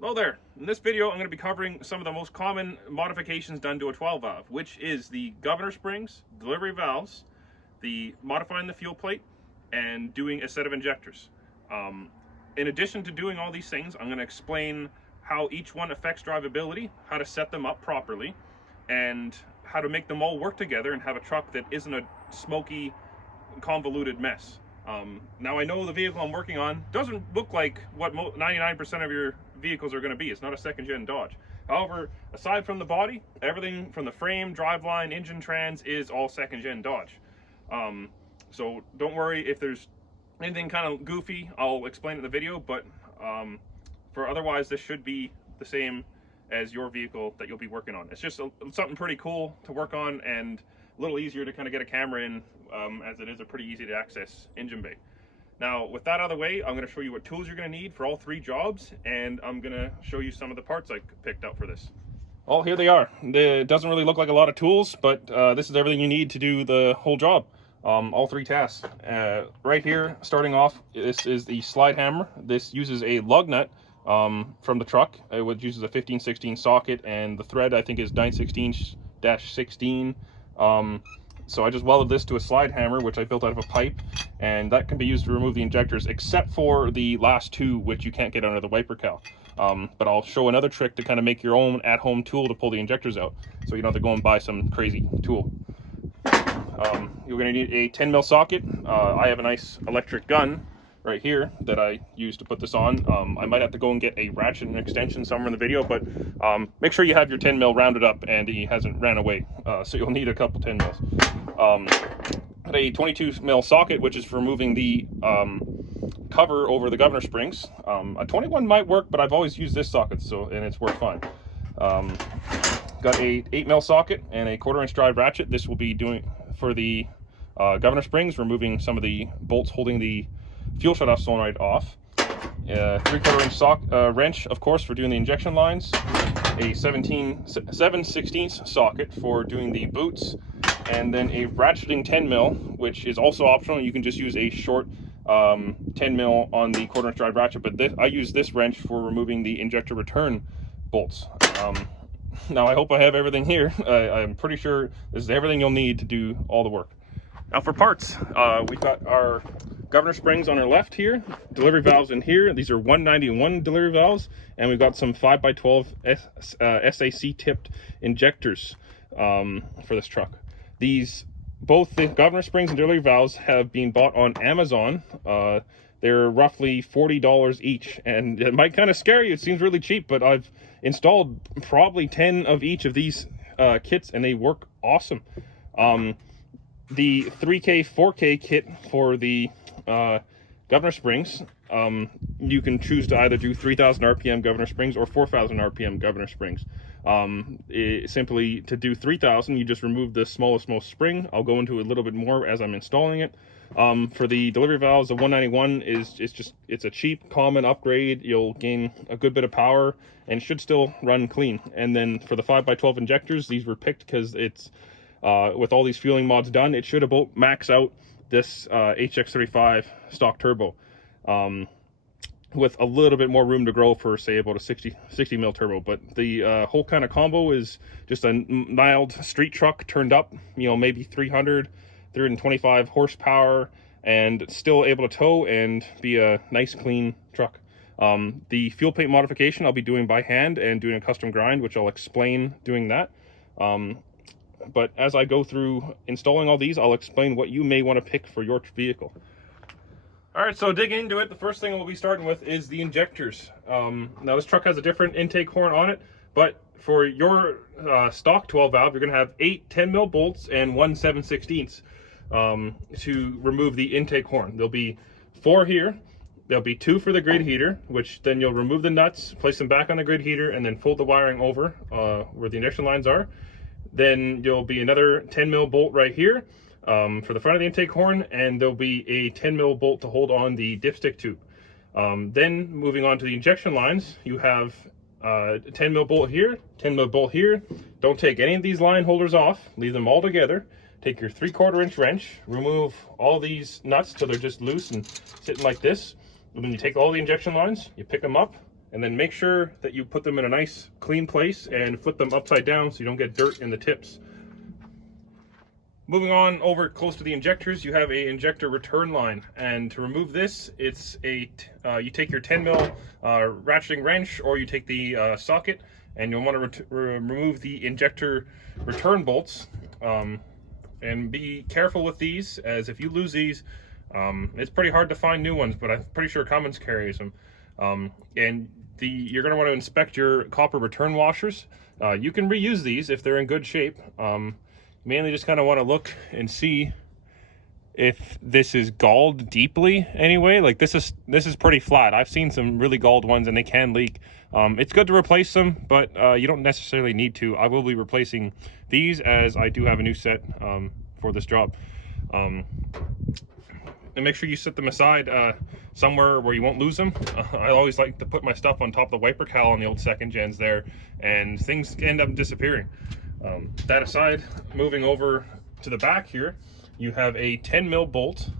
Hello there. In this video, I'm going to be covering some of the most common modifications done to a 12 valve, which is the governor springs, delivery valves, the modifying the fuel plate, and doing a set of injectors. In addition to doing all these things, I'm going to explain how each one affects drivability, how to set them up properly, and how to make them all work together and have a truck that isn't a smoky, convoluted mess. Now I know the vehicle I'm working on doesn't look like what 99% of your vehicles are going to be. It's not a second-gen Dodge. However, aside from the body, everything from the frame, driveline, engine, trans is all second-gen Dodge. So don't worry if there's anything kind of goofy. I'll explain it in the video, but for otherwise this should be the same as your vehicle that you'll be working on. It's just something pretty cool to work on and a little easier to kind of get a camera in, as it is a pretty easy to access engine bay. Now, with that out of the way, I'm going to show you what tools you're going to need for all three jobs, and I'm going to show you some of the parts I picked out for this. Well, here they are. It doesn't really look like a lot of tools, but this is everything you need to do the whole job. All three tasks. Right here, starting off, this is the slide hammer. This uses a lug nut from the truck. It uses a 15/16 socket, and the thread I think is 9/16-16. So I just welded this to a slide hammer, which I built out of a pipe, and that can be used to remove the injectors, except for the last two, which you can't get under the wiper cowl. But I'll show another trick to kind of make your own at-home tool to pull the injectors out, so you don't have to go and buy some crazy tool. You're going to need a 10 mil socket. I have a nice electric gun right here that I use to put this on. I might have to go and get a ratchet and extension somewhere in the video, but make sure you have your 10 mil rounded up and he hasn't ran away, so you'll need a couple 10 mils. A 22 mil socket, which is for removing the cover over the governor springs. A 21 might work, but I've always used this socket, and it's worked fine. Got a 8 mil socket and a 1/4 inch drive ratchet. This will be doing for the governor springs, removing some of the bolts holding the fuel shutoff solenoid off. 3/4 inch wrench, of course, for doing the injection lines. A 7/16 socket for doing the boots, and then a ratcheting 10 mil, which is also optional. You can just use a short 10 mil on the 1/4 inch drive ratchet, but I use this wrench for removing the injector return bolts. Now I hope I have everything here. I'm pretty sure this is everything you'll need to do all the work. Now for parts, we've got our governor springs on our left here, delivery valves in here. These are 191 delivery valves, and we've got some 5x12 SAC tipped injectors for this truck. Both the governor springs and delivery valves have been bought on Amazon. They're roughly $40 each, and it might kind of scare you. It seems really cheap, but I've installed probably 10 of each of these kits, and they work awesome. The 3K, 4K kit for the governor springs, you can choose to either do 3,000 RPM governor springs or 4,000 RPM governor springs. Simply to do 3,000, you just remove the smallest, most spring. I'll go into a little bit more as I'm installing it. For the delivery valves, the 191 it's a cheap, common upgrade. You'll gain a good bit of power and should still run clean. And then for the 5x12 injectors, these were picked because it's with all these fueling mods done, it should about max out this HX35 stock turbo, with a little bit more room to grow for, say, about a 60 mil turbo. But the whole kind of combo is just a mild street truck turned up, maybe 325 horsepower, and still able to tow and be a nice clean truck. The fuel plate modification I'll be doing by hand and doing a custom grind, which I'll explain doing that. But as I go through installing all these, I'll explain what you may want to pick for your vehicle. All right, so digging into it, the first thing we'll be starting with is the injectors. Now this truck has a different intake horn on it, but for your stock 12 valve, you're going to have 8 10 mil bolts and 1 7/16 to remove the intake horn. There'll be 4 here. There'll be 2 for the grid heater, which then you'll remove the nuts, place them back on the grid heater, and then fold the wiring over where the injection lines are. Then there'll be another 10 mil bolt right here for the front of the intake horn, and there'll be a 10 mil bolt to hold on the dipstick tube. Then moving on to the injection lines, you have a 10 mil bolt here, 10 mil bolt here. Don't take any of these line holders off, leave them all together. Take your 3/4 inch wrench, remove all these nuts till they're just loose and sitting like this. And then you take all the injection lines, you pick them up, and then make sure that you put them in a nice clean place and flip them upside down so you don't get dirt in the tips. Moving on over close to the injectors, you have a injector return line, and to remove this, it's a you take your 10 mil ratcheting wrench, or you take the socket, and you'll want to remove the injector return bolts. And be careful with these, as if you lose these, it's pretty hard to find new ones, but I'm pretty sure Cummins carries them. And you're going to want to inspect your copper return washers. You can reuse these if they're in good shape. Mainly just kind of want to look and see if this is galled deeply anyway. Like this is pretty flat. I've seen some really galled ones and they can leak. It's good to replace them, but you don't necessarily need to. I will be replacing these, as I do have a new set for this job. And make sure you set them aside somewhere where you won't lose them. I always like to put my stuff on top of the wiper cowl on the old second gens there, and things end up disappearing. That aside, moving over to the back here, you have a 10 mil bolt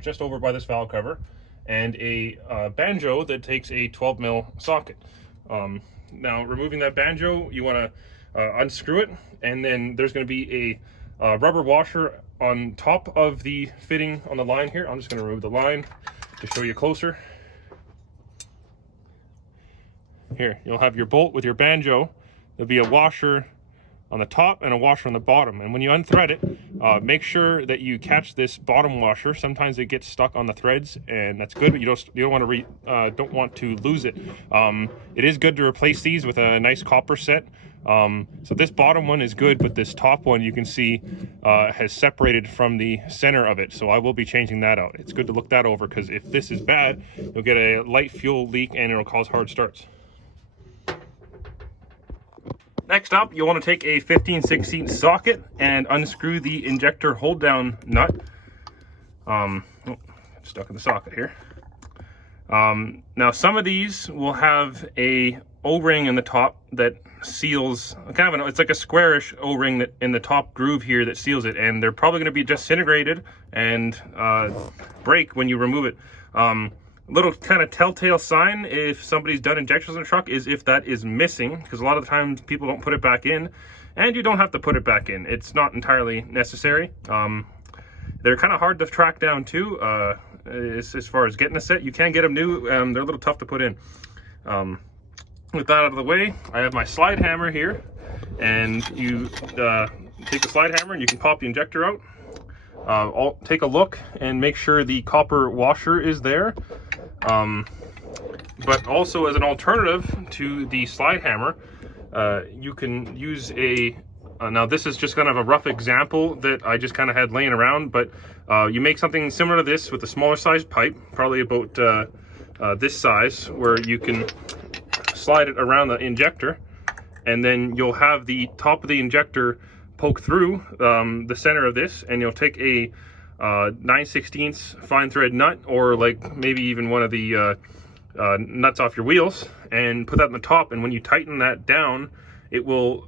just over by this valve cover, and a banjo that takes a 12 mil socket. Now, removing that banjo, you want to unscrew it, and then there's going to be a rubber washer on top of the fitting on the line here. I'm just going to remove the line to show you closer. Here, you'll have your bolt with your banjo. There'll be a washer on the top and a washer on the bottom, and when you unthread it, make sure that you catch this bottom washer. Sometimes it gets stuck on the threads, and that's good, but you don't want to lose it. It is good to replace these with a nice copper set. So this bottom one is good, but this top one, you can see, has separated from the center of it, so I will be changing that out. It's good to look that over, because if this is bad, you'll get a light fuel leak and it'll cause hard starts. Next up, you'll want to take a 15/16 socket and unscrew the injector hold down nut. Stuck in the socket here. Now some of these will have a O-ring in the top that seals, it's like a squarish O-ring that in the top groove here that seals it, and they're probably going to be disintegrated and break when you remove it. Little kind of telltale sign if somebody's done injectors in a truck is if that is missing, because a lot of the times people don't put it back in, and you don't have to put it back in. It's not entirely necessary. They're kind of hard to track down too, as far as getting a set. You can get them new, they're a little tough to put in. With that out of the way, I have my slide hammer here, and you take the slide hammer and you can pop the injector out. I'll take a look and make sure the copper washer is there. But also, as an alternative to the slide hammer, you can use a now this is just kind of a rough example that I just kind of had laying around, but you make something similar to this with a smaller size pipe, probably about this size, where you can slide it around the injector, and then you'll have the top of the injector poke through the center of this, and you'll take a 9/16 fine thread nut, or like maybe even one of the nuts off your wheels, and put that in the top, and when you tighten that down, it will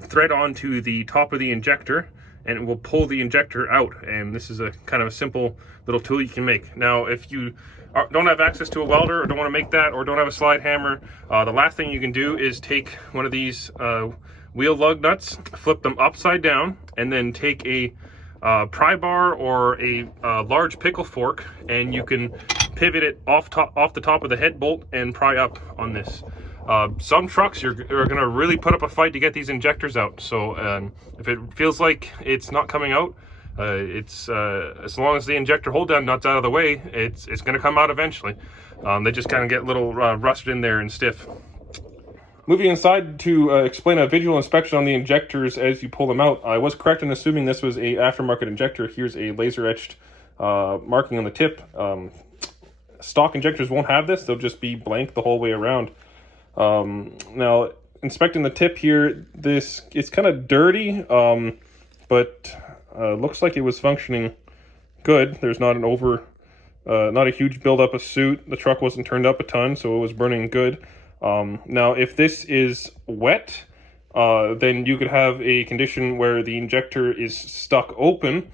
thread onto the top of the injector, and it will pull the injector out. And this is a kind of a simple little tool you can make. Now, if you don't have access to a welder, or don't want to make that, or don't have a slide hammer, the last thing you can do is take one of these wheel lug nuts, flip them upside down, and then take a pry bar or a large pickle fork, and you can pivot it off the top of the head bolt and pry up on this. Some trucks are going to really put up a fight to get these injectors out, so if it feels like it's not coming out, as long as the injector hold down nut's out of the way, it's going to come out eventually. They just kind of get a little rusted in there and stiff. Moving inside to explain a visual inspection on the injectors as you pull them out. I was correct in assuming this was a aftermarket injector. Here's a laser etched marking on the tip. Stock injectors won't have this. They'll just be blank the whole way around. Now, inspecting the tip here, it's kind of dirty, but looks like it was functioning good. There's not not a huge buildup of soot. The truck wasn't turned up a ton, so it was burning good. Now, if this is wet, then you could have a condition where the injector is stuck open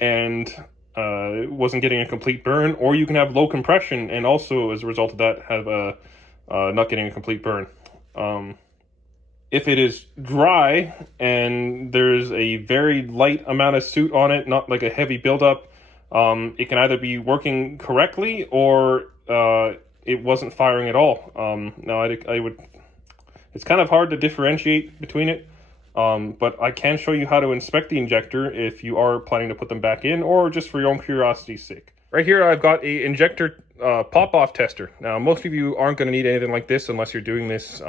and wasn't getting a complete burn, or you can have low compression and also, as a result of that, have not getting a complete burn. If it is dry and there's a very light amount of soot on it, not like a heavy buildup, it can either be working correctly or it wasn't firing at all. Now it's kind of hard to differentiate between it, but I can show you how to inspect the injector if you are planning to put them back in, or just for your own curiosity's sake. Right here I've got a injector pop-off tester. Now most of you aren't going to need anything like this unless you're doing this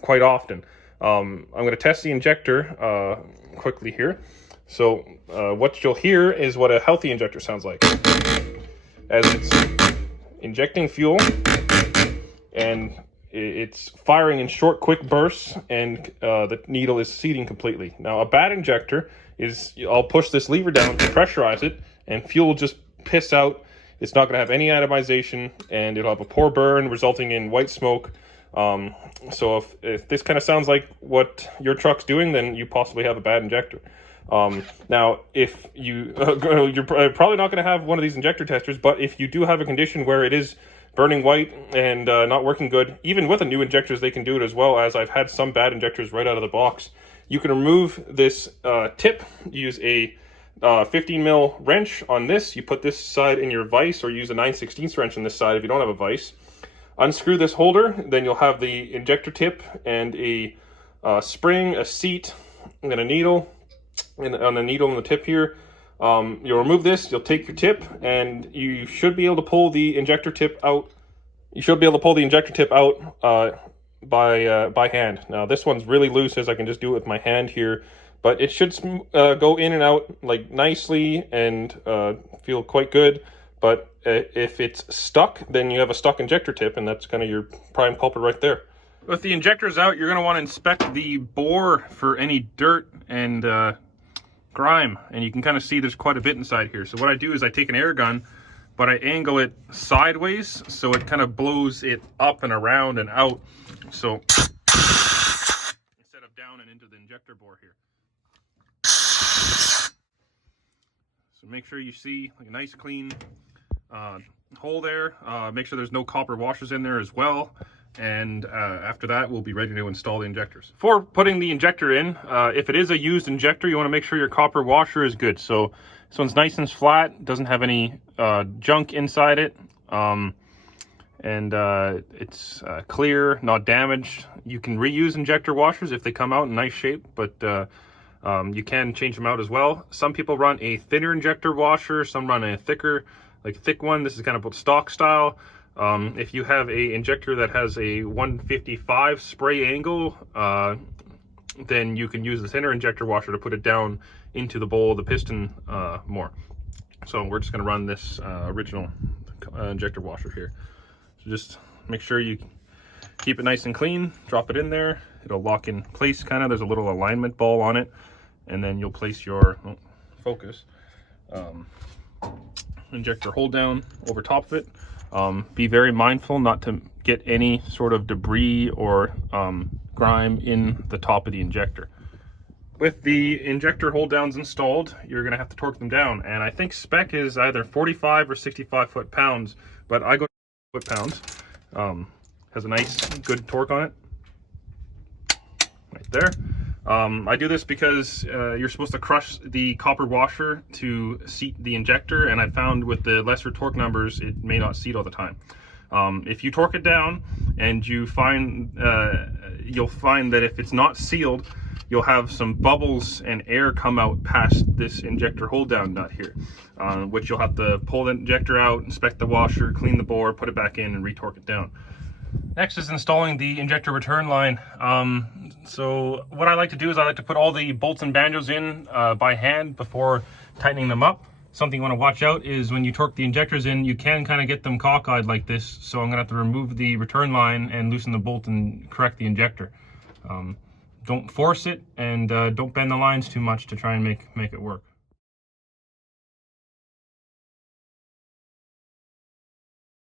quite often. I'm going to test the injector quickly here. So what you'll hear is what a healthy injector sounds like, as it's injecting fuel and it's firing in short, quick bursts, and the needle is seating completely. Now a bad injector is, I'll push this lever down to pressurize it, and fuel will just piss out. It's not going to have any atomization, and it'll have a poor burn, resulting in white smoke. So if this kind of sounds like what your truck's doing, then you possibly have a bad injector. Now, if you, you're probably not going to have one of these injector testers, but if you do have a condition where it is burning white and not working good, even with a new injectors, they can do it as well, as I've had some bad injectors right out of the box. You can remove this tip, use a 15 mil wrench on this. You put this side in your vise, or use a 9/16 wrench on this side if you don't have a vise. Unscrew this holder, then you'll have the injector tip and a spring, a seat, and then a needle. And on the needle and the tip here, you'll remove this, you'll take your tip, and you should be able to pull the injector tip out. You should be able to pull the injector tip out by hand. Now this one's really loose, as I can just do it with my hand here, but it should go in and out like nicely and feel quite good. But if it's stuck, then you have a stuck injector tip, and that's kind of your prime culprit right there. With the injectors out, you're going to want to inspect the bore for any dirt and grime, and you can kind of see there's quite a bit inside here. So what I do is I take an air gun, but I angle it sideways so it kind of blows it up and around and out, so instead of down and into the injector bore here. So make sure you see like a nice clean hole there. Make sure there's no copper washers in there as well. And after that, we'll be ready to install the injectors. For putting the injector in, if it is a used injector, you want to make sure your copper washer is good. So this one's nice and flat, doesn't have any junk inside it, and it's clear, not damaged. You can reuse injector washers if they come out in nice shape, but you can change them out as well. Some people run a thinner injector washer, some run a thicker, thick one. This is kind of stock style. If you have a injector that has a 155 spray angle, then you can use the thinner injector washer to put it down into the bowl of the piston more. So we're just going to run this original injector washer here. So just make sure you keep it nice and clean, drop it in there, it'll lock in place kind of. There's a little alignment ball on it, and then you'll place your injector hold down over top of it. Be very mindful not to get any sort of debris or grime in the top of the injector. With the injector hold downs installed, you're going to have to torque them down, and I think spec is either 45 or 65 foot-pounds, but I go foot-pounds. Has a nice good torque on it right there. I do this because you're supposed to crush the copper washer to seat the injector, and I found with the lesser torque numbers it may not seat all the time. If you torque it down, and you find you'll find that if it's not sealed, you'll have some bubbles and air come out past this injector hold down nut here, which you'll have to pull the injector out, inspect the washer, clean the bore, put it back in, and retorque it down. Next is installing the injector return line. So what I like to do is I like to put all the bolts and banjos in by hand before tightening them up. Something you want to watch out is when you torque the injectors in, you can kind of get them cockeyed like this. So I'm going to have to remove the return line and loosen the bolt and correct the injector. Don't force it, and don't bend the lines too much to try and make it work.